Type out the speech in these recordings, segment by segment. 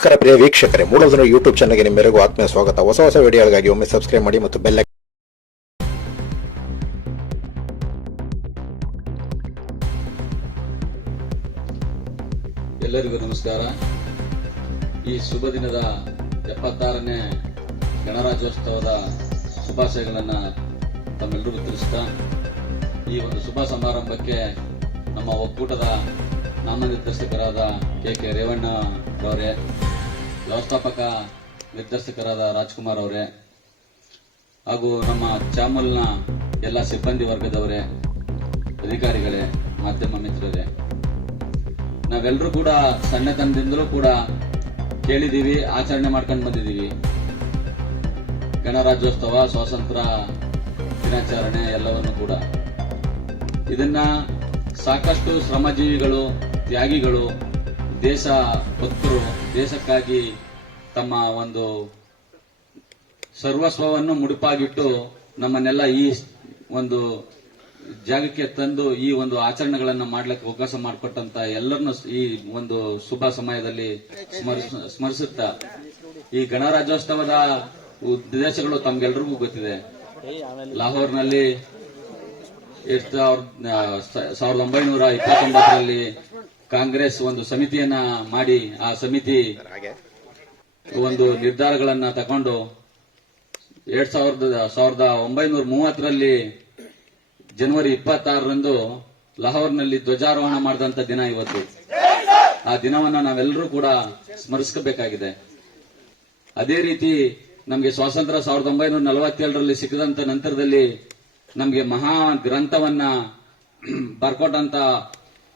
ನಮಸ್ಕಾರ ಪ್ರಿಯ ವೀಕ್ಷಕರೇ, ಮೂಲಧನ ಯೂಟ್ಯೂಬ್ ಚಾನಲ್ಗೆ ನಿಮ್ಮೆಲ್ಲರಿಗೂ ಆತ್ಮೀಯ ಸ್ವಾಗತ. ಹೊಸ ವಿಡಿಯೋಗಳಿಗಾಗಿ ಒಮ್ಮೆ ಸಬ್ಸ್ಕ್ರೈಬ್ ಮಾಡಿ ಮತ್ತು ಬೆಲ್ ಎಲ್ಲರಿಗೂ ನಮಸ್ಕಾರ. ಈ ಶುಭ ದಿನದ 76ನೇ ಗಣರಾಜ್ಯೋತ್ಸವದ ಶುಭಾಶಯಗಳನ್ನು ತಮ್ಮೆಲ್ಲರಿಗೂ ತಿಳಿಸ್ತಾ, ಈ ಒಂದು ಶುಭ ಸಮಾರಂಭಕ್ಕೆ ನಮ್ಮ ಒಕ್ಕೂಟದ ನಾಮನಿರ್ದೇಶಕರಾದ ಕೆ ರೇವಣ್ಣರವರೇ, ವ್ಯವಸ್ಥಾಪಕ ನಿರ್ದೇಶಕರಾದ ರಾಜ್ಕುಮಾರ್ ಅವರೇ, ಹಾಗೂ ನಮ್ಮ ಚಾಮಲ್ನ ಎಲ್ಲ ಸಿಬ್ಬಂದಿ ವರ್ಗದವರೇ, ಅಧಿಕಾರಿಗಳೇ, ಮಾಧ್ಯಮ ಮಿತ್ರರೇ, ನಾವೆಲ್ಲರೂ ಕೂಡ ಸಣ್ಣತನದಿಂದಲೂ ಕೂಡ ಕೇಳಿದೀವಿ, ಆಚರಣೆ ಮಾಡ್ಕೊಂಡು ಬಂದಿದ್ದೀವಿ. ಗಣರಾಜ್ಯೋತ್ಸವ, ಸ್ವಾತಂತ್ರ್ಯ ದಿನಾಚರಣೆ ಎಲ್ಲವನ್ನು ಕೂಡ ಇದನ್ನ ಸಾಕಷ್ಟು ಶ್ರಮಜೀವಿಗಳು, ತ್ಯಾಗಿಗಳು, ದೇಶ ಭಕ್ತರು ದೇಶಕ್ಕಾಗಿ ತಮ್ಮ ಒಂದು ಸರ್ವಸ್ವವನ್ನು ಮುಡುಪಾಗಿಟ್ಟು ನಮ್ಮನ್ನೆಲ್ಲ ಈ ಒಂದು ಜಾಗಕ್ಕೆ ತಂದು ಈ ಒಂದು ಆಚರಣೆಗಳನ್ನು ಮಾಡ್ಲಿಕ್ಕೆ ಅವಕಾಶ ಮಾಡಿಕೊಟ್ಟಂತ ಎಲ್ಲರನ್ನು ಈ ಒಂದು ಶುಭ ಸಮಯದಲ್ಲಿ ಸ್ಮರಿಸುತ್ತಾ, ಈ ಗಣರಾಜ್ಯೋತ್ಸವದ ಉದ್ದೇಶಗಳು ತಮ್ಗೆಲ್ರಿಗೂ ಗೊತ್ತಿದೆ. ಲಾಹೋರ್ನಲ್ಲಿ 1929ರಲ್ಲಿ ಕಾಂಗ್ರೆಸ್ ಒಂದು ಸಮಿತಿಯನ್ನ ಮಾಡಿ, ಆ ಸಮಿತಿ ಒಂದು ನಿರ್ಧಾರಗಳನ್ನ ತಗೊಂಡು 1930ರಲ್ಲಿ ಜನವರಿ 26ರಂದು ಲಾಹೋರ್ನಲ್ಲಿ ಧ್ವಜಾರೋಹಣ ಮಾಡಿದಂತ ದಿನ ಇವತ್ತು. ಆ ದಿನವನ್ನ ನಾವೆಲ್ಲರೂ ಕೂಡ ಸ್ಮರಿಸಬೇಕಾಗಿದೆ. ಅದೇ ರೀತಿ ನಮಗೆ ಸ್ವಾತಂತ್ರ್ಯ 1947ರಲ್ಲಿ ಸಿಕ್ಕದಂತ ನಂತರದಲ್ಲಿ ನಮಗೆ ಮಹಾ ಗ್ರಂಥವನ್ನ ಬರ್ಕೊಟ್ಟಂತ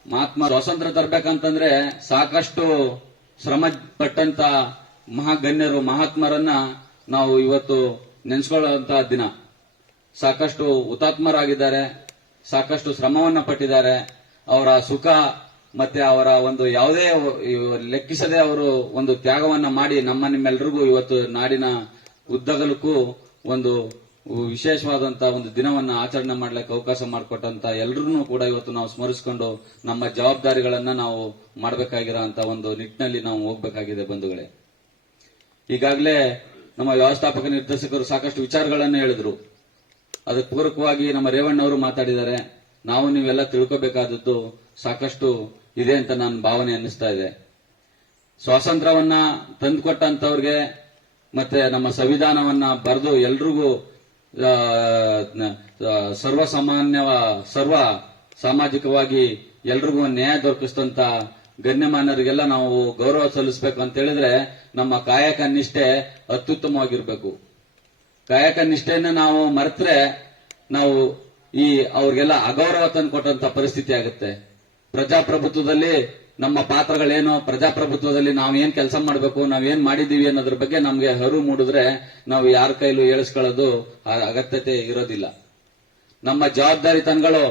ಮಹಾತ್ಮ, ಸ್ವಾತಂತ್ರ್ಯ ತರಬೇಕಂತಂದ್ರೆ ಸಾಕಷ್ಟು ಶ್ರಮ ಪಟ್ಟಂತ ಮಹಾಗಣ್ಯರು, ಮಹಾತ್ಮರನ್ನ ನಾವು ಇವತ್ತು ನೆನೆಸ್ಕೊಳ್ಳುವಂತ ದಿನ. ಸಾಕಷ್ಟು ಹುತಾತ್ಮರಾಗಿದ್ದಾರೆ, ಸಾಕಷ್ಟು ಶ್ರಮವನ್ನ ಪಟ್ಟಿದ್ದಾರೆ. ಅವರ ಸುಖ ಮತ್ತೆ ಅವರ ಒಂದು ಯಾವುದೇ ಲೆಕ್ಕಿಸದೆ ಅವರು ಒಂದು ತ್ಯಾಗವನ್ನ ಮಾಡಿ ನಿಮ್ಮೆಲ್ಲರಿಗೂ ಇವತ್ತು ನಾಡಿನ ಉದ್ದಗಲಕ್ಕೂ ಒಂದು ವಿಶೇಷವಾದಂತಹ ಒಂದು ದಿನವನ್ನ ಆಚರಣೆ ಮಾಡ್ಲಿಕ್ಕೆ ಅವಕಾಶ ಮಾಡಿಕೊಟ್ಟಂತ ಎಲ್ಲರನ್ನೂ ಕೂಡ ಇವತ್ತು ನಾವು ಸ್ಮರಿಸಿಕೊಂಡು ನಮ್ಮ ಜವಾಬ್ದಾರಿಗಳನ್ನ ನಾವು ಮಾಡಬೇಕಾಗಿರೋಂತ ಒಂದು ನಿಟ್ಟಿನಲ್ಲಿ ನಾವು ಹೋಗ್ಬೇಕಾಗಿದೆ ಬಂಧುಗಳೇ. ಈಗಾಗಲೇ ನಮ್ಮ ವ್ಯವಸ್ಥಾಪಕ ನಿರ್ದೇಶಕರು ಸಾಕಷ್ಟು ವಿಚಾರಗಳನ್ನ ಹೇಳಿದ್ರು. ಅದಕ್ಕೆ ಪೂರಕವಾಗಿ ನಮ್ಮ ರೇವಣ್ಣವರು ಮಾತಾಡಿದ್ದಾರೆ. ನಾವು ನೀವೆಲ್ಲ ತಿಳ್ಕೋಬೇಕಾದದ್ದು ಸಾಕಷ್ಟು ಇದೆ ಅಂತ ನನ್ನ ಭಾವನೆ ಅನ್ನಿಸ್ತಾ ಇದೆ. ಸ್ವಾತಂತ್ರ್ಯವನ್ನ ತಂದುಕೊಟ್ಟಂತವ್ರಿಗೆ ಮತ್ತೆ ನಮ್ಮ ಸಂವಿಧಾನವನ್ನ ಬರೆದು ಎಲ್ರಿಗೂ ಸರ್ವ ಸಾಮಾಜಿಕವಾಗಿ ಎಲ್ರಿಗೂ ನ್ಯಾಯ ದೊರಕಿಸಿದಂತ ಗಣ್ಯಮಾನ್ಯರಿಗೆಲ್ಲ ನಾವು ಗೌರವ ಸಲ್ಲಿಸಬೇಕು ಅಂತ ಹೇಳಿದ್ರೆ ನಮ್ಮ ಕಾಯಕ ನಿಷ್ಠೆ ಅತ್ಯುತ್ತಮವಾಗಿರ್ಬೇಕು. ಕಾಯಕ ನಿಷ್ಠೆಯನ್ನ ನಾವು ಮರೆತ್ರೆ ನಾವು ಅವ್ರಿಗೆಲ್ಲ ಅಗೌರವ ತಂದುಕೊಟ್ಟಂತ ಪರಿಸ್ಥಿತಿ ಆಗುತ್ತೆ. ಪ್ರಜಾಪ್ರಭುತ್ವದಲ್ಲಿ ನಮ್ಮ ಪಾತ್ರಗಳೇನು, ಪ್ರಜಾಪ್ರಭುತ್ವದಲ್ಲಿ ನಾವೇನ್ ಕೆಲಸ ಮಾಡಬೇಕು, ನಾವೇನ್ ಮಾಡಿದೀವಿ ಅನ್ನೋದ್ರ ಬಗ್ಗೆ ನಮ್ಗೆ ಅರಿವು ಮೂಡಿದ್ರೆ ನಾವು ಯಾರ ಕೈಲೂ ಹೇಳಿಸ್ಕೊಳ್ಳೋದು ಅಗತ್ಯತೆ ಇರೋದಿಲ್ಲ. ನಮ್ಮ ಜವಾಬ್ದಾರಿತನಗಳು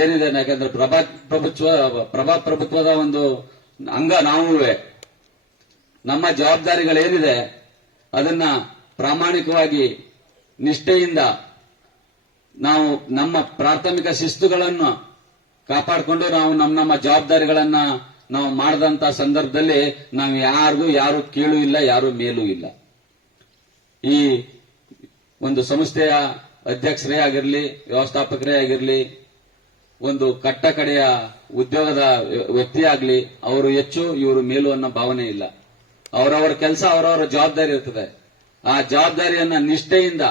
ಏನಿದೆ, ಯಾಕಂದ್ರೆ ಪ್ರಭಾಪ್ರಭುತ್ವದ ಒಂದು ಅಂಗ ನಾವುವೇ. ನಮ್ಮ ಜವಾಬ್ದಾರಿಗಳೇನಿದೆ ಅದನ್ನ ಪ್ರಾಮಾಣಿಕವಾಗಿ ನಿಷ್ಠೆಯಿಂದ ನಾವು ನಮ್ಮ ಪ್ರಾಥಮಿಕ ಶಿಸ್ತುಗಳನ್ನು ಕಾಪಾಡಿಕೊಂಡು ನಾವು ನಮ್ಮ ಜವಾಬ್ದಾರಿಗಳನ್ನ ನಾವು ಮಾಡದಂತ ಸಂದರ್ಭದಲ್ಲಿ ನಾವು ಯಾರು ಕೀಳು ಇಲ್ಲ, ಯಾರು ಮೇಲೂ ಇಲ್ಲ. ಈ ಒಂದು ಸಂಸ್ಥೆಯ ಅಧ್ಯಕ್ಷರೇ ಆಗಿರಲಿ, ವ್ಯವಸ್ಥಾಪಕರೇ ಆಗಿರಲಿ, ಒಂದು ಕಟ್ಟ ಕಡೆಯ ಉದ್ಯೋಗದ ವ್ಯಕ್ತಿ ಆಗಲಿ, ಅವರು ಹೆಚ್ಚು ಇವರು ಮೇಲು ಅನ್ನೋ ಭಾವನೆ ಇಲ್ಲ. ಅವರವರ ಕೆಲಸ, ಅವರವರ ಜವಾಬ್ದಾರಿ ಇರ್ತದೆ. ಆ ಜವಾಬ್ದಾರಿಯನ್ನ ನಿಷ್ಠೆಯಿಂದ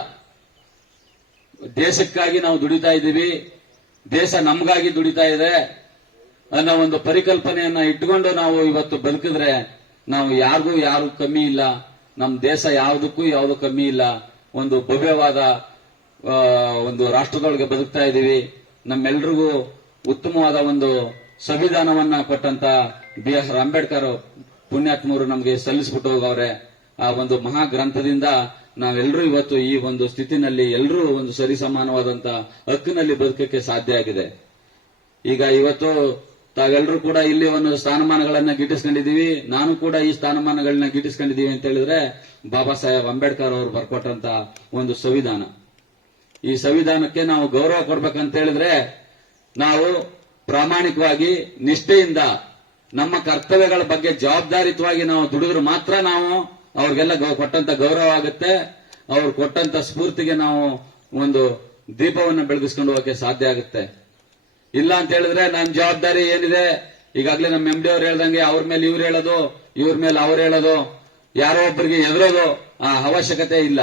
ದೇಶಕ್ಕಾಗಿ ನಾವು ದುಡಿತಾ ಇದ್ದೀವಿ, ದೇಶ ನಮಗಾಗಿ ದುಡಿತಾ ಇದೆ ಅನ್ನೋ ಒಂದು ಪರಿಕಲ್ಪನೆಯನ್ನ ಇಟ್ಟುಕೊಂಡು ನಾವು ಇವತ್ತು ಬದುಕಿದ್ರೆ ನಾವು ಯಾರು ಕಮ್ಮಿ ಇಲ್ಲ. ನಮ್ಮ ದೇಶ ಯಾವುದಕ್ಕೂ ಯಾವುದು ಕಮ್ಮಿ ಇಲ್ಲ. ಒಂದು ಭವ್ಯವಾದ ಒಂದು ರಾಷ್ಟ್ರದೊಳಗೆ ಬದುಕ್ತಾ ಇದ್ದೀವಿ. ನಮ್ಮೆಲ್ರಿಗೂ ಉತ್ತಮವಾದ ಒಂದು ಸಂವಿಧಾನವನ್ನ ಕೊಟ್ಟಂತ BR ಅಂಬೇಡ್ಕರ್ ಪುಣ್ಯಾತ್ಮರು ನಮಗೆ ಸಲ್ಲಿಸ್ಬಿಟ್ಟು ಹೋಗವ್ರೆ. ಆ ಒಂದು ಮಹಾ ಗ್ರಂಥದಿಂದ ನಾವೆಲ್ಲರೂ ಇವತ್ತು ಈ ಒಂದು ಸ್ಥಿತಿನಲ್ಲಿ ಎಲ್ಲರೂ ಒಂದು ಸರಿಸಮಾನವಾದಂತ ಹಕ್ಕಿನಲ್ಲಿ ಬದುಕಕ್ಕೆ ಸಾಧ್ಯ ಆಗಿದೆ. ಈಗ ಇವತ್ತು ತಾವೆಲ್ಲರೂ ಕೂಡ ಇಲ್ಲಿ ಒಂದು ಸ್ಥಾನಮಾನಗಳನ್ನ ಗಿಟ್ಟಿಸ್ಕೊಂಡಿದೀವಿ. ನಾನು ಕೂಡ ಈ ಸ್ಥಾನಮಾನಗಳನ್ನ ಗಿಟ್ಟಿಸ್ಕೊಂಡಿದೀವಿ ಅಂತ ಹೇಳಿದ್ರೆ ಬಾಬಾ ಸಾಹೇಬ್ ಅಂಬೇಡ್ಕರ್ ಅವರು ಬರ್ಕೊಟ್ಟಂತ ಒಂದು ಸಂವಿಧಾನ. ಈ ಸಂವಿಧಾನಕ್ಕೆ ನಾವು ಗೌರವ ಕೊಡ್ಬೇಕಂತ ಹೇಳಿದ್ರೆ ನಾವು ಪ್ರಾಮಾಣಿಕವಾಗಿ ನಿಷ್ಠೆಯಿಂದ ನಮ್ಮ ಕರ್ತವ್ಯಗಳ ಬಗ್ಗೆ ಜವಾಬ್ದಾರಿಯುತವಾಗಿ ನಾವು ದುಡಿದ್ರೆ ಮಾತ್ರ ನಾವು ಅವ್ರಿಗೆಲ್ಲ ಕೊಟ್ಟಂತ ಗೌರವ ಆಗುತ್ತೆ. ಅವ್ರು ಕೊಟ್ಟಂತ ಸ್ಫೂರ್ತಿಗೆ ನಾವು ಒಂದು ದೀಪವನ್ನು ಬೆಳಗಿಸ್ಕೊಂಡು ಹೋಗಕ್ಕೆ ಸಾಧ್ಯ ಆಗುತ್ತೆ. ಇಲ್ಲ ಅಂತ ಹೇಳಿದ್ರೆ ನನ್ನ ಜವಾಬ್ದಾರಿ ಏನಿದೆ, ಈಗಾಗಲೇ ನಮ್ಮ MD ಅವ್ರು ಹೇಳ್ದಂಗೆ ಅವ್ರ ಮೇಲೆ ಇವ್ರು ಹೇಳೋದು, ಇವ್ರ ಮೇಲೆ ಅವ್ರು ಹೇಳೋದು, ಯಾರೋ ಒಬ್ಬರಿಗೆ ಎದುರೋದು ಆ ಅವಶ್ಯಕತೆ ಇಲ್ಲ.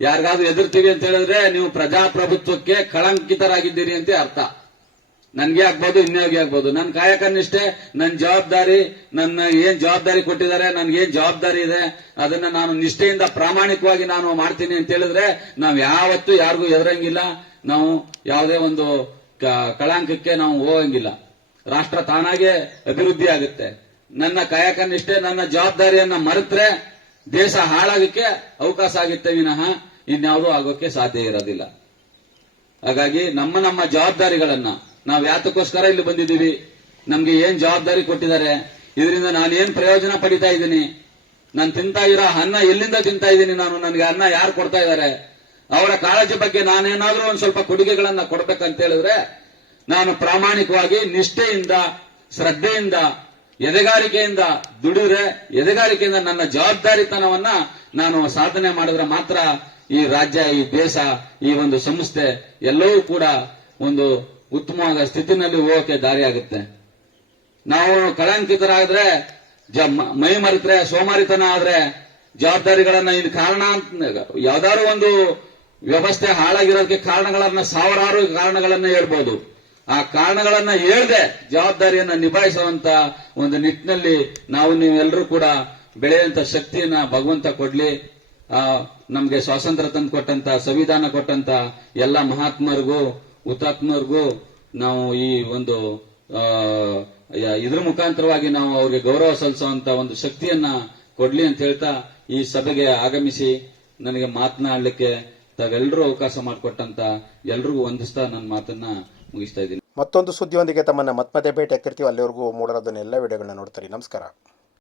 ಯಾರಿಗಾದ್ರೂ ಎದುರ್ತೀವಿ ಅಂತ ಹೇಳಿದ್ರೆ ನೀವು ಪ್ರಜಾಪ್ರಭುತ್ವಕ್ಕೆ ಕಳಂಕಿತರಾಗಿದ್ದೀರಿ ಅಂತ ಅರ್ಥ. ನನ್ಗೆ ಆಗ್ಬೋದು, ಇನ್ಯಾಗೆ ಆಗ್ಬೋದು. ನನ್ನ ಕಾಯಕ ನಿಷ್ಠೆ, ನನ್ನ ಜವಾಬ್ದಾರಿ, ನನ್ನ ಏನ್ ಜವಾಬ್ದಾರಿ ಕೊಟ್ಟಿದ್ದಾರೆ, ನನ್ಗೇನ್ ಜವಾಬ್ದಾರಿ ಇದೆ ಅದನ್ನ ನಾನು ನಿಷ್ಠೆಯಿಂದ ಪ್ರಾಮಾಣಿಕವಾಗಿ ನಾನು ಮಾಡ್ತೀನಿ ಅಂತ ಹೇಳಿದ್ರೆ ನಾವ್ ಯಾವತ್ತೂ ಯಾರಿಗೂ ಎದುರಂಗಿಲ್ಲ. ನಾವು ಯಾವುದೇ ಒಂದು ಕಳಂಕಕ್ಕೆ ನಾವು ಹೋಗಂಗಿಲ್ಲ. ರಾಷ್ಟ್ರ ತಾನಾಗೆ ಅಭಿವೃದ್ಧಿ ಆಗುತ್ತೆ. ನನ್ನ ಕಾಯಕ ನಿಷ್ಠೆ, ನನ್ನ ಜವಾಬ್ದಾರಿಯನ್ನ ಮರೆತ್ರೆ ದೇಶ ಹಾಳಾಗಕ್ಕೆ ಅವಕಾಶ ಆಗುತ್ತೆ ವಿನಃ ಇನ್ಯಾವುದೂ ಆಗೋಕೆ ಸಾಧ್ಯ ಇರೋದಿಲ್ಲ. ಹಾಗಾಗಿ ನಮ್ಮ ಜವಾಬ್ದಾರಿಗಳನ್ನ ನಾವು ಯಾತಕ್ಕೋಸ್ಕರ ಇಲ್ಲಿ ಬಂದಿದ್ದೀವಿ, ನಮ್ಗೆ ಏನ್ ಜವಾಬ್ದಾರಿ ಕೊಟ್ಟಿದ್ದಾರೆ, ಇದರಿಂದ ನಾನು ಏನ್ ಪ್ರಯೋಜನ ಪಡಿತಾ ಇದ್ದೀನಿ, ನಾನು ತಿಂತಾ ಇರೋ ಅನ್ನ ಎಲ್ಲಿಂದ ತಿಂತಾ ಇದ್ದೀನಿ, ನನಗೆ ಅನ್ನ ಯಾರು ಕೊಡ್ತಾ ಇದ್ದಾರೆ, ಅವರ ಕಾಳಜಿ ಬಗ್ಗೆ ನಾನೇನಾದ್ರೂ ಒಂದ್ ಸ್ವಲ್ಪ ಕೊಡುಗೆಗಳನ್ನ ಕೊಡ್ಬೇಕಂತ ಹೇಳಿದ್ರೆ ನಾನು ಪ್ರಾಮಾಣಿಕವಾಗಿ ನಿಷ್ಠೆಯಿಂದ, ಶ್ರದ್ಧೆಯಿಂದ, ಎದೆಗಾರಿಕೆಯಿಂದ ದುಡಿದ್ರೆ, ಎದೆಗಾರಿಕೆಯಿಂದ ನನ್ನ ಜವಾಬ್ದಾರಿತನವನ್ನ ನಾನು ಸಾಧನೆ ಮಾಡಿದ್ರೆ ಮಾತ್ರ ಈ ರಾಜ್ಯ, ಈ ದೇಶ, ಈ ಒಂದು ಸಂಸ್ಥೆ ಎಲ್ಲವೂ ಕೂಡ ಒಂದು ಉತ್ತಮವಾದ ಸ್ಥಿತಿನಲ್ಲಿ ಹೋಗಕ್ಕೆ ದಾರಿಯಾಗುತ್ತೆ. ನಾವು ಕಳಂಕಿತರಾದ್ರೆ, ಮೈ ಮರೆತ್ರೆ, ಸೋಮಾರಿತನ ಆದ್ರೆ ಜವಾಬ್ದಾರಿಗಳನ್ನ ಇಲ್ಲಿ ಕಾರಣ ಯಾವ್ದಾದ್ರು ಒಂದು ವ್ಯವಸ್ಥೆ ಹಾಳಾಗಿರೋದಕ್ಕೆ ಕಾರಣಗಳನ್ನ, ಸಾವಿರಾರು ಕಾರಣಗಳನ್ನ ಹೇಳ್ಬೋದು. ಆ ಕಾರಣಗಳನ್ನ ಹೇಳ್ದೆ ಜವಾಬ್ದಾರಿಯನ್ನ ನಿಭಾಯಿಸುವಂತ ಒಂದು ನಿಟ್ಟಿನಲ್ಲಿ ನೀವೆಲ್ಲರೂ ಕೂಡ ಬೆಳೆಯುವಂತ ಶಕ್ತಿಯನ್ನ ಭಗವಂತ ಕೊಡ್ಲಿ. ನಮ್ಗೆ ಸ್ವಾತಂತ್ರ್ಯ ತಂದು ಕೊಟ್ಟಂತ, ಸಂವಿಧಾನ ಕೊಟ್ಟಂತ ಎಲ್ಲ ಮಹಾತ್ಮರಿಗೂ, ಹುತಾತ್ಮರಿಗೂ ನಾವು ಈ ಒಂದು ಇದ್ರ ಮುಖಾಂತರವಾಗಿ ನಾವು ಅವ್ರಿಗೆ ಗೌರವ ಸಲ್ಲಿಸುವಂತ ಒಂದು ಶಕ್ತಿಯನ್ನ ಕೊಡ್ಲಿ ಅಂತ ಹೇಳ್ತಾ ಈ ಸಭೆಗೆ ಆಗಮಿಸಿ ನನಗೆ ಮಾತನಾಡಲಿಕ್ಕೆ ತಾವೆಲ್ಲರೂ ಅವಕಾಶ ಮಾಡಿಕೊಟ್ಟಂತ ಎಲ್ರಿಗೂ ವಂದಿಸ್ತಾ ನನ್ನ ಮಾತನ್ನ ಮುಗಿಸ್ತಾ ಇದ್ದೀನಿ. ಮತ್ತೊಂದು ಸುದ್ದಿಯೊಂದಿಗೆ ತಮ್ಮನ್ನ ಮತ್ತೆ ಭೇಟಿ ಆಗ್ತಿರ್ತೀವಿ. ಅಲ್ಲಿವರೆಗೂ ಮೂಡೋದನ್ನ ಎಲ್ಲ ವಿಡಿಯೋಗಳನ್ನ ನೋಡ್ತಾರೆ. ನಮಸ್ಕಾರ.